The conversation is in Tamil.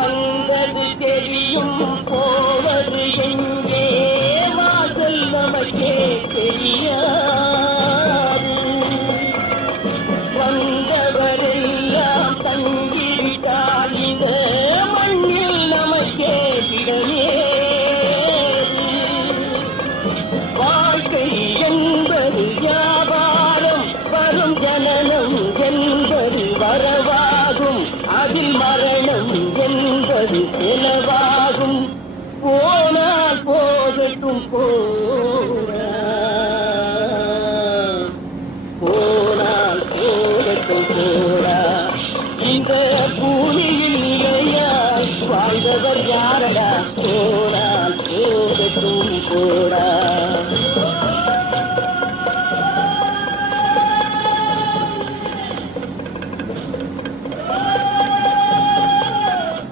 வந்தது தெரியும் போவது எங்கே வாசல் நமக்கே தெரியாது. வந்தவரெல்லாம் தங்கிவிட்டால் இந்த மண்ணில் நமக்கே இடமே. வாழ்க்கை என்பது வியாபாரம், வரும் ஜனனம் என்பது வரவாகும், அதில் மரணம் என்பது செலவாகும். போனால் போகட்டும் போனால் போகட்டும் போடா. இந்த பூமியில் இல்லையா வாழ்ந்தவர் யாரடா?